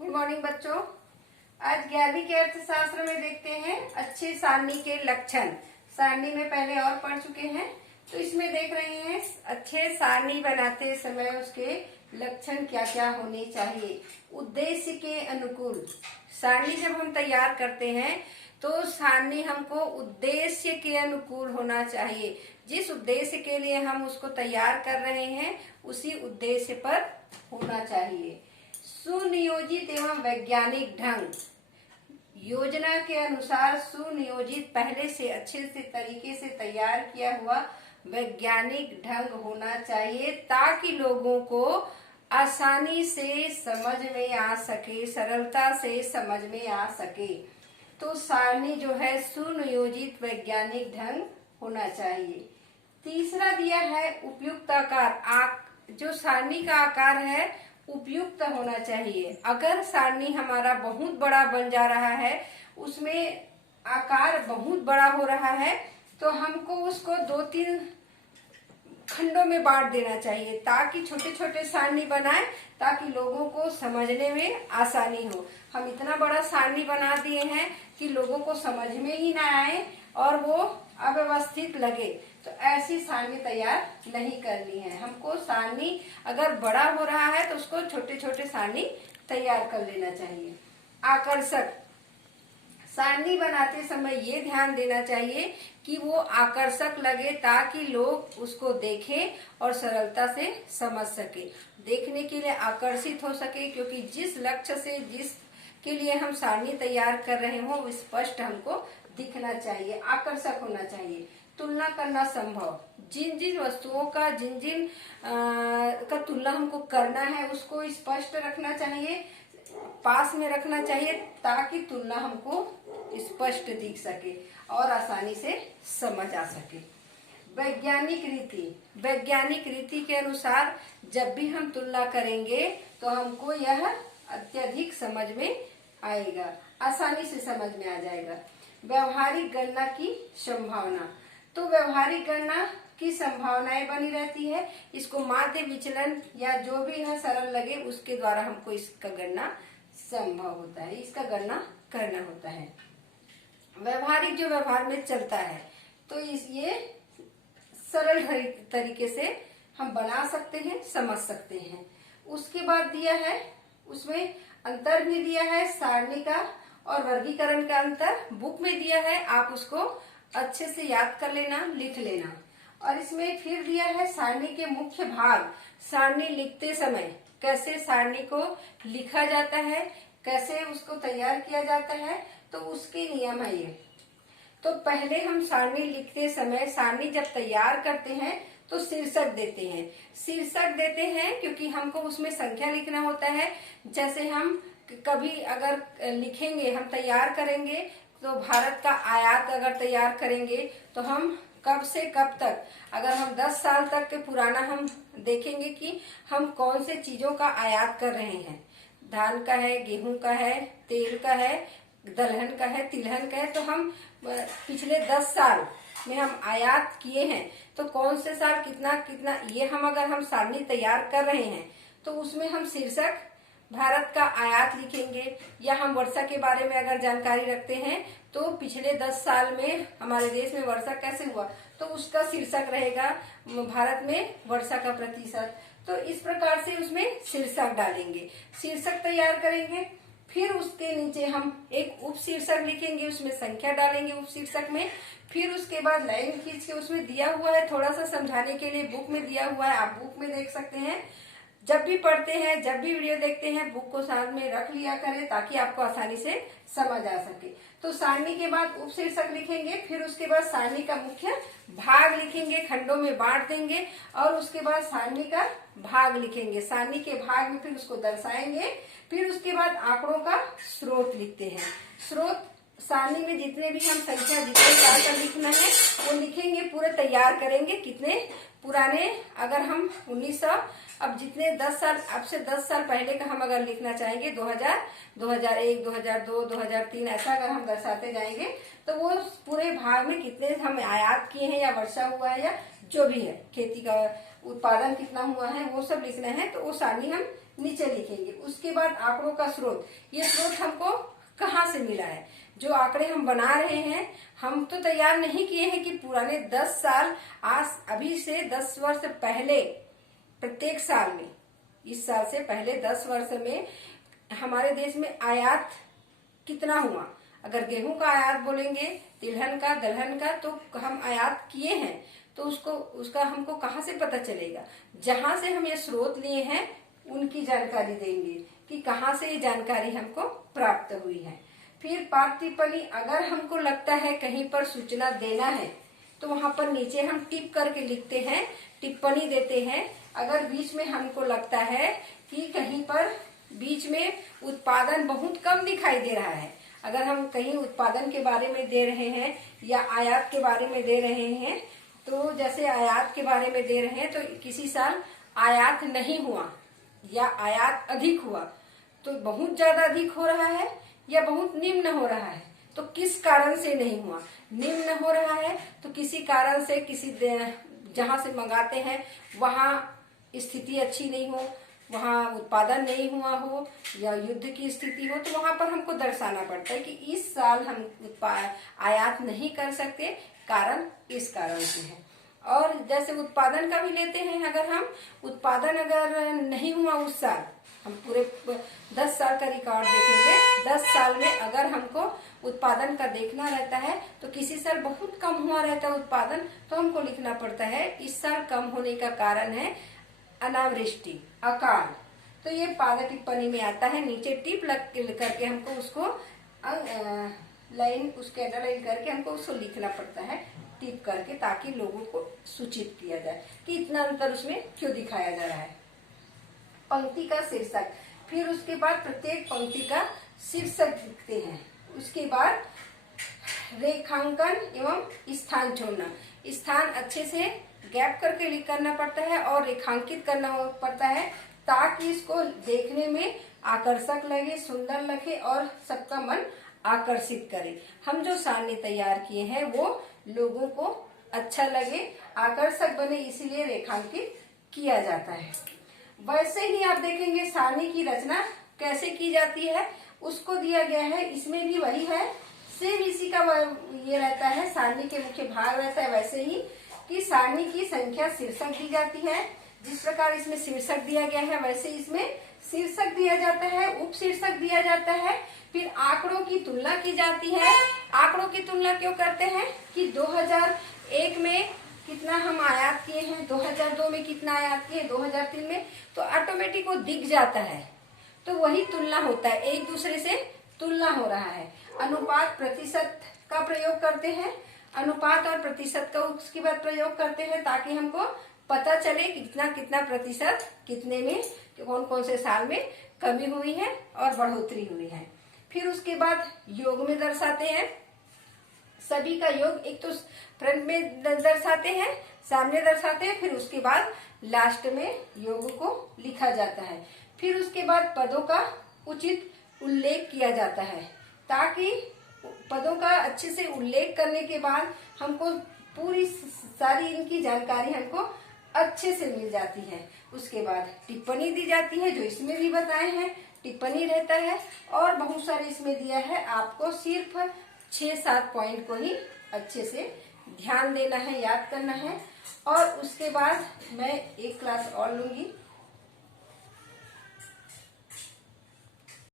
Good morning बच्चों। आज 11वीं के अर्थशास्त्र में देखते हैं अच्छे सारणी के लक्षण। सारणी में पहले और पढ़ चुके हैं, तो इसमें देख रहे हैं अच्छे सारणी बनाते समय उसके लक्षण क्या क्या होने चाहिए। उद्देश्य के अनुकूल सारणी जब हम तैयार करते हैं तो सारणी हमको उद्देश्य के अनुकूल होना चाहिए। जिस उद्देश्य के लिए हम उसको तैयार कर रहे हैं उसी उद्देश्य पर होना चाहिए। सुनियोजित एवं वैज्ञानिक ढंग, योजना के अनुसार सुनियोजित पहले से अच्छे से तरीके से तैयार किया हुआ वैज्ञानिक ढंग होना चाहिए, ताकि लोगों को आसानी से समझ में आ सके, सरलता से समझ में आ सके। तो सारणी जो है सुनियोजित वैज्ञानिक ढंग होना चाहिए। तीसरा दिया है उपयुक्त आकार। जो सारणी का आकार है उपयुक्त होना चाहिए। अगर सारणी हमारा बहुत बड़ा बन जा रहा है, उसमें आकार बहुत बड़ा हो रहा है, तो हमको उसको 2-3 खंडों में बांट देना चाहिए, ताकि छोटे छोटे सारणी बनाए, ताकि लोगों को समझने में आसानी हो। हम इतना बड़ा सारणी बना दिए हैं कि लोगों को समझ में ही ना आए और वो अव्यवस्थित लगे, तो ऐसी सारणी तैयार नहीं करनी है। हमको सारणी अगर बड़ा हो रहा है तो उसको छोटे छोटे सारणी तैयार कर लेना चाहिए। आकर्षक सारणी बनाते समय ये ध्यान देना चाहिए कि वो आकर्षक लगे, ताकि लोग उसको देखें और सरलता से समझ सके, देखने के लिए आकर्षित हो सके। क्योंकि जिस लक्ष्य से जिसके लिए हम सारणी तैयार कर रहे हो वो स्पष्ट हमको दिखना चाहिए, आकर्षक होना चाहिए। तुलना करना संभव, जिन जिन वस्तुओं का जिन जिन का तुलना हमको करना है उसको स्पष्ट रखना चाहिए, पास में रखना चाहिए, ताकि तुलना हमको स्पष्ट दिख सके और आसानी से समझ आ सके। वैज्ञानिक रीति, वैज्ञानिक रीति के अनुसार जब भी हम तुलना करेंगे तो हमको यह अत्यधिक समझ में आएगा, आसानी से समझ में आ जाएगा। व्यवहारिक गणना की संभावना, तो व्यवहारिक गणना की संभावनाएं बनी रहती है। इसको माध्य विचलन या जो भी है सरल लगे उसके द्वारा हमको इसका गणना संभव होता है, इसका गणना करना होता है। व्यवहारिक जो व्यवहार में चलता है, तो ये सरल तरीके से हम बना सकते हैं, समझ सकते हैं। उसके बाद दिया है, उसमें अंतर भी दिया है सारणी का और वर्गीकरण का अंतर बुक में दिया है, आप उसको अच्छे से याद कर लेना, लिख लेना। और इसमें फिर दिया है सारणी के मुख्य भाग, सारणी लिखते समय कैसे सारणी को लिखा जाता है, कैसे उसको तैयार किया जाता है, तो उसके नियम है ये। तो पहले हम सारणी लिखते समय, सारणी जब तैयार करते हैं तो शीर्षक देते हैं। शीर्षक देते हैं क्योंकि हमको उसमें संख्या लिखना होता है। जैसे हम कभी अगर लिखेंगे, हम तैयार करेंगे तो भारत का आयात अगर तैयार करेंगे तो हम कब से कब तक, अगर हम 10 साल तक के पुराना हम देखेंगे कि हम कौन से चीजों का आयात कर रहे हैं, धान का है, गेहूं का है, तेल का है, दलहन का है, तिलहन का है, तो हम पिछले 10 साल में हम आयात किए हैं, तो कौन से साल कितना कितना, ये हम अगर हम सारणी तैयार कर रहे हैं तो उसमें हम शीर्षक भारत का आयात लिखेंगे। या हम वर्षा के बारे में अगर जानकारी रखते हैं तो पिछले 10 साल में हमारे देश में वर्षा कैसे हुआ, तो उसका शीर्षक रहेगा भारत में वर्षा का प्रतिशत। तो इस प्रकार से उसमें शीर्षक डालेंगे, शीर्षक तैयार करेंगे। फिर उसके नीचे हम एक उप शीर्षक लिखेंगे, उसमें संख्या डालेंगे उप शीर्षक में। फिर उसके बाद लाइन खींच के, उसमें दिया हुआ है थोड़ा सा समझाने के लिए, बुक में दिया हुआ है, आप बुक में देख सकते हैं। जब भी पढ़ते हैं, जब भी वीडियो देखते हैं, बुक को साथ में रख लिया करें, ताकि आपको आसानी से समझ आ सके। तो सारणी के बाद उप शीर्षक लिखेंगे, फिर उसके बाद सारणी का मुख्य भाग लिखेंगे, खंडों में बांट देंगे, और उसके बाद सारणी का भाग लिखेंगे। सारणी के भाग में फिर उसको दर्शाएंगे। फिर उसके बाद आंकड़ों का स्रोत लिखते हैं। स्रोत सारणी में जितने भी हम संख्या जितने साल का लिखना है वो लिखेंगे, पूरे तैयार करेंगे। कितने पुराने, अगर हम 1900, अब जितने 10 साल, अब से 10 साल पहले का हम अगर लिखना चाहेंगे, 2000, 2001, 2002, 2003, ऐसा अगर हम दर्शाते जाएंगे तो वो पूरे भाग में कितने हम आयात किए हैं, या वर्षा हुआ है, या जो भी है, खेती का उत्पादन कितना हुआ है, वो सब लिखना है। तो वो सारणी हम नीचे लिखेंगे। उसके बाद आंकड़ों का स्रोत, ये स्रोत हमको कहाँ से मिला है। जो आंकड़े हम बना रहे हैं, हम तो तैयार नहीं किए हैं कि पुराने 10 साल, आज अभी से 10 वर्ष पहले प्रत्येक साल में, इस साल से पहले 10 वर्ष में हमारे देश में आयात कितना हुआ। अगर गेहूं का आयात बोलेंगे, तिलहन का, दलहन का, तो हम आयात किए हैं, तो उसका हमको कहाँ से पता चलेगा। जहां से हम ये स्रोत लिए हैं उनकी जानकारी देंगे कि कहाँ से ये जानकारी हमको प्राप्त हुई है। फिर पाठ टिप्पणी, अगर हमको लगता है कहीं पर सूचना देना है तो वहां पर नीचे हम टिप करके लिखते हैं, टिप्पणी देते हैं। अगर बीच में हमको लगता है कि कहीं पर बीच में उत्पादन बहुत कम दिखाई दे रहा है, अगर हम कहीं उत्पादन के बारे में दे रहे हैं या आयात के बारे में दे रहे हैं, तो जैसे आयात के बारे में दे रहे हैं तो किसी साल आयात नहीं हुआ या आयात अधिक हुआ, तो बहुत ज्यादा अधिक हो रहा है या बहुत निम्न हो रहा है, तो किस कारण से नहीं हुआ। निम्न हो रहा है तो किसी कारण से, किसी जहां से मंगाते हैं वहां स्थिति अच्छी नहीं हो, वहां उत्पादन नहीं हुआ हो या युद्ध की स्थिति हो, तो वहां पर हमको दर्शाना पड़ता है कि इस साल हम आयात नहीं कर सकते, कारण इस कारण से है। और जैसे उत्पादन का भी लेते हैं, अगर हम उत्पादन अगर नहीं हुआ उस साल, हम पूरे 10 साल का रिकॉर्ड देखेंगे, 10 साल में अगर हमको उत्पादन का देखना रहता है तो किसी साल बहुत कम हुआ रहता है उत्पादन, तो हमको लिखना पड़ता है इस साल कम होने का कारण है अनावृष्टि, अकाल। तो ये पाद टिप्पणी में आता है। नीचे टिप लग करके हमको उसको लाइन, उसके अंडरलाइन करके हमको उसको लिखना पड़ता है टिप करके, ताकि लोगों को सूचित किया जाए कि इतना अंतर उसमें क्यों दिखाया जा रहा है। पंक्ति का शीर्षक, फिर उसके बाद प्रत्येक पंक्ति का शीर्षक लिखते हैं। उसके बाद रेखांकन एवं स्थान छोड़ना, स्थान अच्छे से गैप करके लिख करना पड़ता है और रेखांकित करना पड़ता है, ताकि इसको देखने में आकर्षक लगे, सुंदर लगे और सबका मन आकर्षित करे। हम जो सारणी तैयार किए हैं वो लोगों को अच्छा लगे, आकर्षक बने, इसीलिए रेखांकित किया जाता है। वैसे ही आप देखेंगे सारणी की रचना कैसे की जाती है, उसको दिया गया है, इसमें भी वही है, सेम इसी का ये रहता है, सारणी के मुख्य भाग रहता है। वैसे ही कि सारणी की संख्या शीर्षक दी जाती है, जिस प्रकार इसमें शीर्षक दिया गया है वैसे इसमें शीर्षक दिया जाता है, उप शीर्षक दिया जाता है, फिर आंकड़ों की तुलना की जाती है। आंकड़ों की तुलना क्यों करते हैं कि 2001 में कितना हम आयात किए हैं, 2002 में कितना आयात किए, 2003 में, तो ऑटोमेटिक वो दिख जाता है, तो वही तुलना होता है, एक दूसरे से तुलना हो रहा है। अनुपात प्रतिशत का प्रयोग करते हैं, अनुपात और प्रतिशत का उसके बाद प्रयोग करते हैं, ताकि हमको पता चले कि कितना कितना प्रतिशत कितने में, कौन कौन से साल में कमी हुई है और बढ़ोतरी हुई है। फिर उसके बाद योग में दर्शाते हैं, सभी का योग एक तो फ्रंट में दर्शाते हैं, सामने दर्शाते हैं, फिर उसके बाद लास्ट में योग को लिखा जाता है। फिर उसके बाद पदों का उचित उल्लेख किया जाता है, ताकि पदों का अच्छे से उल्लेख करने के बाद हमको पूरी सारी इनकी जानकारी हमको अच्छे से मिल जाती है। उसके बाद टिप्पणी दी जाती है, जो इसमें भी बताए हैं, टिप्पणी रहता है, और बहुत सारे इसमें दिया है, आपको सिर्फ 6-7 पॉइंट को ही अच्छे से ध्यान देना है, याद करना है। और उसके बाद मैं एक क्लास और लूंगी।